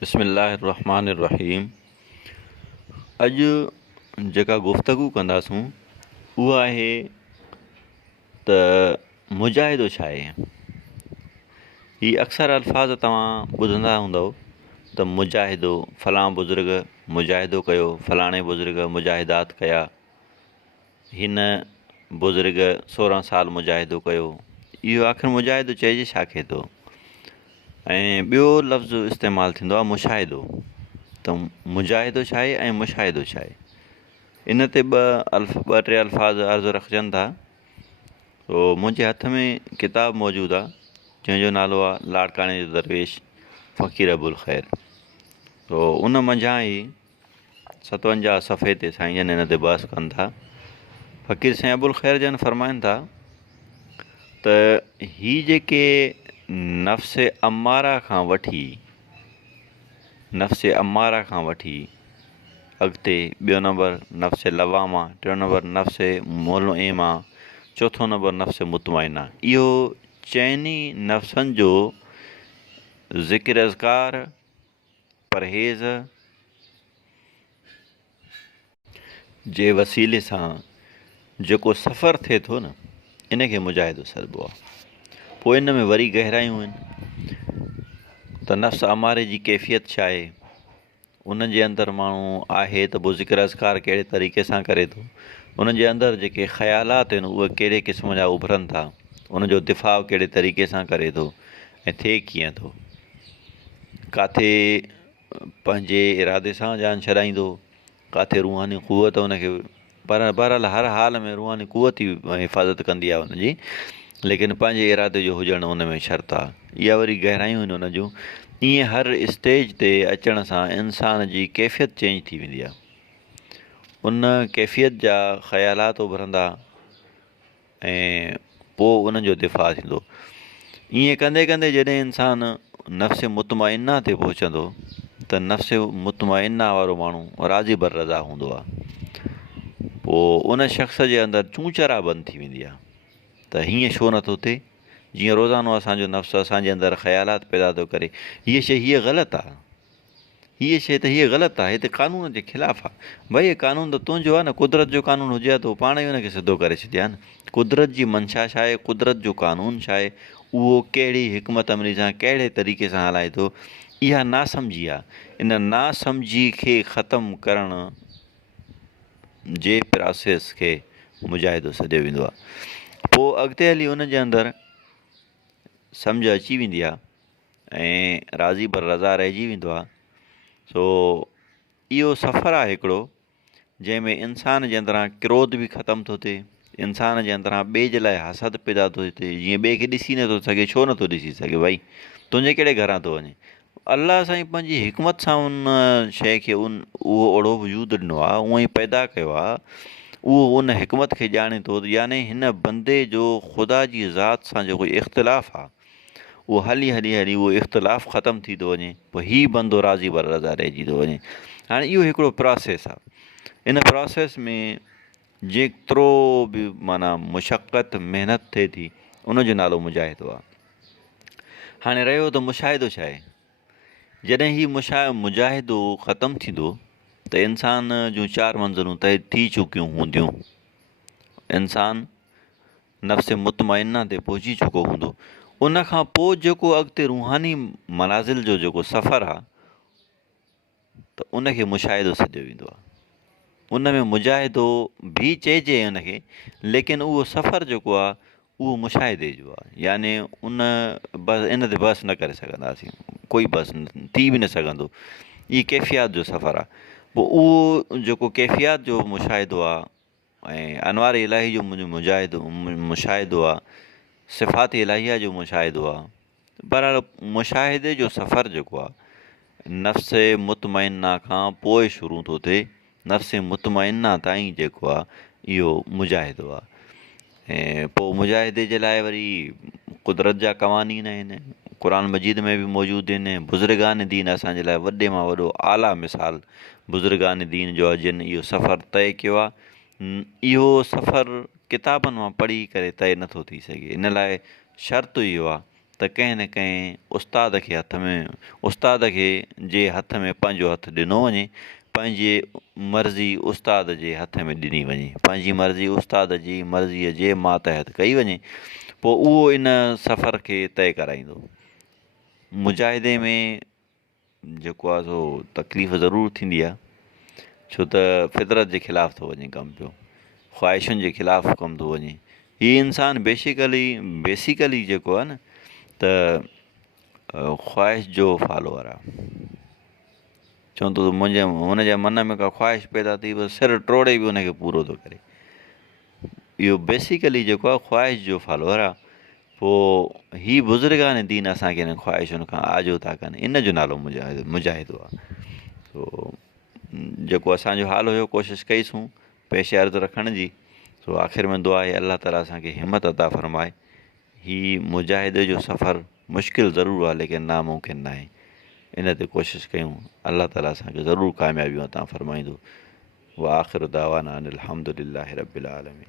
बिस्मिल्लाहिर्रहमानिर्रहीम। अॼु जेका गुफ़्तगू कंदासूं उहा आहे त मुजाहिदो छा आहे। ही अक्सर अल्फाज़ तव्हां ॿुधंदा हूंदव त मुजाहिदो, फलां बुज़ुर्ग मुजाहिदो कयो, फलाणे बुज़ुर्ग मुजाहिदात कया, हिन बुज़ुर्ग 16 साल मुजाहिदो कयो। इहो आख़िर मुजाहिदो चइजे छा खे थो। ऐं ॿियो लफ़्ज़ इस्तेमालु थींदो आहे मुशाहिदो। त मुजाहिदो छा आहे ऐं मुशाहिदो छा आहे, इन ते ॿ टे अल्फाज़ अर्ज़ु रखजनि था। तो मुंहिंजे हथ में किताबु मौजूदु आहे जंहिंजो नालो आहे लाड़काणे जो दरवेश फ़क़ीर अबुल ख़ैर। तो उन मंझां ई 57 सफ़े ते साईं जन हिन ते बहस कनि था। फ़क़ीर साईं अबुल ख़ैर जन फरमाइनि था त ही जेके नफ़्स अम्मारा खां वठी अॻिते ॿियो नंबर नफ़्स लवामा, टियों नंबर नफ़्स मुलइमा, चोथों नंबर नफ़्स मुतमइना, इहो चइनी नफ़्सनि जो ज़िक्र अज़कार, परहेज़ जे वसीले सां जेको सफ़रु थिए थो न, इनखे मुजाहिदो सॾिबो आहे। पोइ इन में वरी गहरायूं आहिनि त नफ़्स अमारे जी कैफ़ियत छा आहे, उन जे अंदरि माण्हू आहे त पोइ ज़िक्र अज़कार कहिड़े तरीक़े सां करे थो, उन जे अंदरि जेके ख़्यालात आहिनि उहे कहिड़े क़िस्म जा उभरनि था, उनजो दिफ़ा कहिड़े तरीक़े सां करे थो ऐं थिए कीअं थो। किथे पंहिंजे इरादे सां जान छॾाईंदो, किथे रूहानी क़ुवत उनखे, पर बहरहाल हर हाल में रूहानी क़ुवत ई हिफ़ाज़त कंदी आहे उनजी, लेकिन पंहिंजे इरादे जो हुजणु उन में शर्त आहे। इहा वरी गहरायूं आहिनि उन जूं। ईअं हर स्टेज ते अचण सां इंसान जी कैफ़ियत चेंज थी वेंदी आहे, उन कैफ़ियत जा ख़्यालात उभरंदा ऐं पोइ उनजो दिफ़ा थींदो। ईअं कंदे कंदे जॾहिं इंसान नफ़्स मुतमइना ते पहुचंदो त नफ़्स मुतमइना वारो माण्हू राज़ी बर रज़ा हूंदो आहे। पोइ उन शख़्स जे अंदरि चूंचरा बंदि थी वेंदी आहे त हीअं छो नथो थिए। जीअं रोज़ानो असांजो नफ़्स असांजे अंदरि ख़्यालात पैदा थो करे, हीअ शइ हीअ ग़लति आहे, हीअ शइ त हीअ ग़लति आहे, हिते क़ानून जे ख़िलाफ़ु आहे। भई क़ानून त तुंहिंजो आहे न, कुदरत जो क़ानून हुजे हा त पाण ई हुनखे सिधो करे छॾिया न। कुदरत जी मंशा छा आहे, कुदरत जो क़ानून छा आहे, उहो कहिड़ी हिकमत अमली सां कहिड़े तरीक़े सां हलाए थो, इहा नासमझी आहे। इन नासमझी खे ख़तमु करण जे प्रोसेस खे मुजाहिदो सॾियो वेंदो आहे। पोइ अॻिते हली उन जे अंदरि सम्झ अची वेंदी आहे ऐं राज़ी बर रज़ा रहिजी वेंदो आहे। सो इहो सफ़रु आहे हिकिड़ो जंहिंमें इंसान जे अंदरां क्रोध बि ख़तमु थो थिए, इंसान जे अंदरां ॿिए जे लाइ हसद पैदा थो थिए। जीअं ॿिए खे ॾिसी नथो सघे, छो नथो ॾिसी सघे, भई तुंहिंजे कहिड़े घरां थो वञे। अलाह साईं पंहिंजी हिकमत सां उन शइ खे उहो ओड़ो वजूद ॾिनो आहे, उअं ई पैदा कयो आहे, उहो उन हिकमत खे ॼाणे थो। याने हिन बंदे जो ख़ुदा जी ज़ात सां जेको इख़्तिलाफ़ु आहे उहो हली हली हली उहो इख़्तिलाफ़ु ख़तमु थी थो वञे, पोइ हीउ बंदो राज़ी बर रज़ा रहिजी थो वञे। हाणे इहो हिकिड़ो प्रोसेस आहे। इन प्रोसेस में जेतिरो बि माना मुशक़त महिनत थिए थी, उनजो नालो मुजाहिदो आहे। हाणे रहियो त मुशाहिदो छा आहे। जॾहिं हीउ मुजाहिदो ख़तमु थींदो त इंसान जूं 4 मंज़िलूं तय थी चुकियूं हूंदियूं। इंसान नफ़्स मुतमइना ते पहुची चुको हूंदो। उन खां पोइ जेको अॻिते रूहानी मनाज़िल जो जेको सफ़रु आहे त उनखे मुशाहिदो सॾियो वेंदो आहे। उन में मुजाहिदो बि चइजे उनखे, लेकिन उहो सफ़रु जेको आहे उहो मुशाहिदे जो आहे। याने इन ते बहस न करे सघंदासीं, कोई बहस थी बि न सघंदो। इहा कैफ़ियत जो सफ़रु आहे। पोइ उहो जेको कैफ़ियत जो मुशाहिदो आहे ऐं अनवार इलाही जो मुशाहिदो आहे, सिफ़ात इलाहिया जो मुशाहिदो आहे। बहरहाल मुशाहिदे जो सफ़रु जेको आहे नफ़्स मुतमइना खां पोइ शुरू थो थिए, नफ़्स मुतमइना ताईं जेको आहे इहो मुजाहिदो आहे। ऐं पोइ मुजाहिदे जे लाइ वरी कुदरत जा क़वानीन आहिनि, क़ुर मजीद में बि मौजूदु आहिनि। बुज़ुर्गान दीन असांजे लाइ वॾे मां वॾो आला मिसाल बुज़ुर्गान दीन जो आहे, जिन इहो सफ़रु तइ कयो आहे। इहो सफ़रु किताबनि मां पढ़ी करे तइ नथो थी सघे। इन लाइ शर्त इहो आहे त कंहिं न कंहिं उस्ताद खे जे हथ में पंहिंजो हथु ॾिनो वञे, पंहिंजे मर्ज़ी उस्ताद जे हथ में ॾिनी वञे, पंहिंजी मर्ज़ी उस्ताद जी मर्ज़ीअ जे मातहत कई वञे, पोइ उहो इन सफ़र खे तइ कराईंदो। मुजाहिदे में जेको आहे सो तकलीफ़ ज़रूरु थींदी आहे, छो त फितरत जे ख़िलाफ़ु थो वञे कमु पियो, ख़्वाहिशुनि जे ख़िलाफ़ु कमु थो वञे। हीअ इंसानु बेसिकली जेको आहे न त ख़्वाहिश जो फॉलोअर आहे। चवंदो त हुनजे मन में का ख़्वाहिश पैदा थी, बसि सिर टोड़े बि हुनखे पूरो थो करे। इहो बेसिकली जेको आहे ख़्वाहिश जो फॉलोअर आहे। पोइ हीअ बुज़ुर्गान दीन असांखे हिन ख़्वाहिशुनि खां आजो था कनि, इन जो नालो मुजाहिदो आहे। सो जेको असांजो हाल हुयो, कोशिशि कईसूं पेश अर्ज़ु रखण जी। सो आख़िर में दुआ आहे अलाह ताला असांखे हिमत अता फ़रमाए। हीअ मुजाहिदे जो सफ़रु मुश्किल ज़रूरु आहे, लेकिन नामुमकिन न आहे। इन ते कोशिशि कयूं, अलाह ताला असांखे ज़रूरु कामयाबियूं अता फ़रमाईंदो। व आख़िर दावाना अनिल हम्दुलिल्लाहि रब्बिल आलमीन।